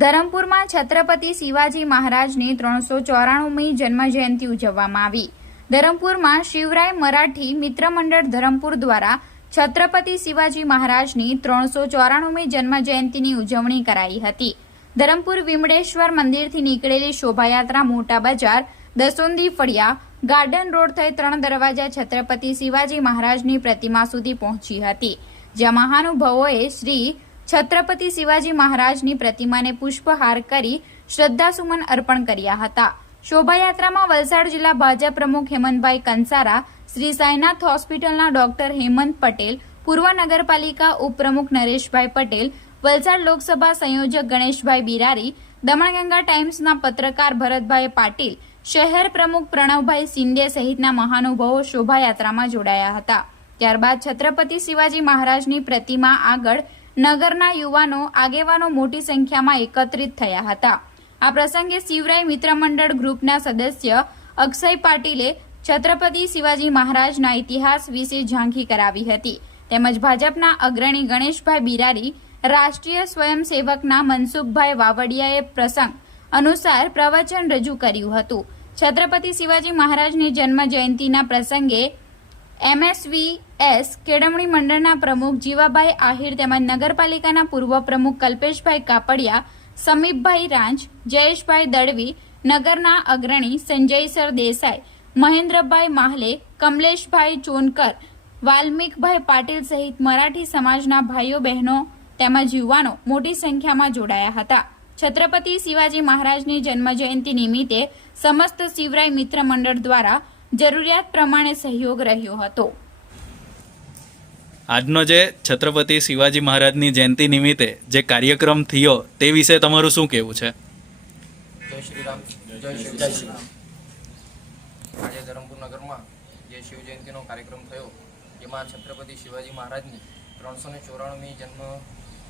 ધરમપુરમાં છત્રપતિ શિવાજી મહારાજની ત્રણસો ચોરાણુંમી જન્મજયંતિ ઉજવવામાં આવી. ધરમપુરમાં શિવરાય મરાઠી મિત્ર મંડળ ધરમપુર દ્વારા છત્રપતિ શિવાજી મહારાજની ત્રણસો ચોરાણુંમી જન્મજયંતિની ઉજવણી કરાઈ હતી. ધરમપુર વિમળેશ્વર મંદિરથી નીકળેલી શોભાયાત્રા મોટા બજાર, દસોંદી ફળિયા, ગાર્ડન રોડ થઈ ત્રણ દરવાજા છત્રપતિ શિવાજી મહારાજની પ્રતિમા સુધી પહોંચી હતી. જ્યાં મહાનુભાવોએ શ્રી છત્રપતિ શિવાજી મહારાજની પ્રતિમાને પુષ્પહાર કરી શ્રદ્ધાસુમન અર્પણ કર્યા હતા. શોભાયાત્રામાં વલસાડ જિલ્લા ભાજપ પ્રમુખ હેમંતભાઈ કંસારા, શ્રી સાઈનાથ હોસ્પિટલના ડોક્ટર હેમંત પટેલ, પૂર્વ નગરપાલિકા ઉપપ્રમુખ નરેશભાઈ પટેલ, વલસાડ લોકસભા સંયોજક ગણેશભાઈ બિરારી, દમણગંગા ટાઈમ્સના પત્રકાર ભરતભાઈ પાટીલ, શહેર પ્રમુખ પ્રણવભાઈ શિંદે સહિતના મહાનુભાવો શોભાયાત્રામાં જોડાયા હતા. ત્યારબાદ છત્રપતિ શિવાજી મહારાજની પ્રતિમા આગળ નગરના યુવાનો આગેવાનો મોટી સંખ્યામાં એકત્રિત થયા હતા. આ પ્રસંગે શિવરાય મિત્ર મંડળ ગ્રુપના સદસ્ય અક્ષય પાટીલે છત્રપતિ શિવાજી મહારાજના ઇતિહાસ વિશે ઝાંખી કરાવી હતી. તેમજ ભાજપના અગ્રણી ગણેશભાઈ બિરારી, રાષ્ટ્રીય સ્વયંસેવકના મનસુખભાઈ વાવડિયાએ પ્રસંગ અનુસાર પ્રવચન રજૂ કર્યું હતું. છત્રપતિ શિવાજી મહારાજની જન્મ જયંતિના પ્રસંગે એમએસવીએસ કેળવણી મંડળના પ્રમુખ જીવાભાઈ આહિર તેમજ નગરપાલિકાના પૂર્વ પ્રમુખ કલ્પેશભાઈ કાપડિયા, સમીપભાઈ રાંચ જયેશભાઈ દળવી નગરના અગ્રણી સંજયસર દેસાઈ, મહેન્દ્રભાઈ માહલે, કમલેશભાઈ ચોનકર, વાલ્મિકભાઈ પાટીલ સહિત મરાઠી સમાજના ભાઈઓ, બહેનો તેમજ યુવાનો મોટી સંખ્યામાં જોડાયા હતા. છત્રપતિ શિવાજી મહારાજની જન્મજયંતિ નિમિત્તે સમસ્ત શિવરાય મિત્ર મંડળ દ્વારા જરૂરિયાત પ્રમાણે સહયોગ રહ્યો હતો. આજનો જે છત્રપતિ શિવાજી મહારાજની જયંતિ નિમિત્તે જે કાર્યક્રમ થયો તે વિશે તમારું શું કહેવું છે? જય શ્રી રામ જય શ્રી રામ. આજે ધરમપુર નગરમાં જે શિવ જયંતિનો કાર્યક્રમ થયો જેમાં છત્રપતિ શિવાજી મહારાજની ત્રણસો ને ચોરાણુંમી જન્મ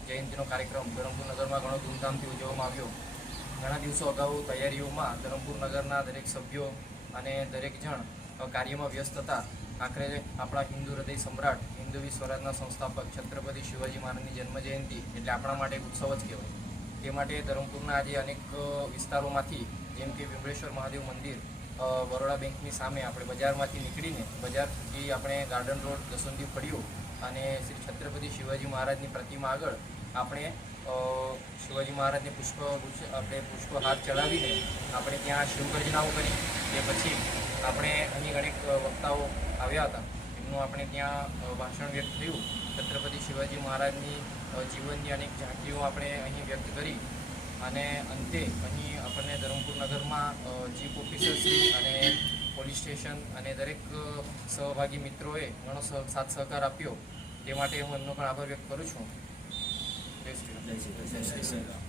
જયંતિનો કાર્યક્રમ ધરમપુર નગરમાં ઘણો ધૂમધામથી ઉજવવામાં આવ્યો. ઘણા દિવસો અગાઉ તૈયારીઓમાં ધરમપુર નગરના દરેક સભ્યો અને દરેક જણ કાર્યમાં વ્યસ્ત હતા. આખરે આપણા હિન્દુ હૃદય સમ્રાટ હિન્દુવી સ્વરાજના સંસ્થાપક છત્રપતિ શિવાજી મહારાજની જન્મ જયંતિ એટલે આપણા માટે એક ઉત્સવ જ કહેવાય. તે માટે ધરમપુરના આજે અનેક વિસ્તારોમાંથી જેમ કે વિમળેશ્વર મહાદેવ મંદિર બરોડા બેંકની સામે આપણે બજારમાંથી નીકળીને બજારથી આપણે ગાર્ડન રોડ દસુંદી પડ્યું અને શ્રી છત્રપતિ શિવાજી મહારાજની પ્રતિમા આગળ આપણે શિવાજી મહારાજને પુષ્પ આપણે પુષ્પ હાથ ચડાવીને આપણે ત્યાં શિવગર્જનાઓ કરી તે પછી આપણે અહીં અનેક વક્તાઓ આવ્યા હતા. એમનું આપણે ત્યાં ભાષણ વ્યક્ત થયું. છત્રપતિ શિવાજી મહારાજની જીવનની અનેક ઝાંખીઓ આપણે અહીં વ્યક્ત કરી અને અંતે અહીં આપણને ધરમપુર નગરમાં ચીફ ઓફિસરશ્રી અને પોલીસ સ્ટેશન અને દરેક સહભાગી મિત્રોએ ઘણો સાથ સહકાર આપ્યો. તે માટે હું એમનો પણ આભાર વ્યક્ત કરું છું. જય શ્રી રામ જય શ્રી કૃષ્ણ.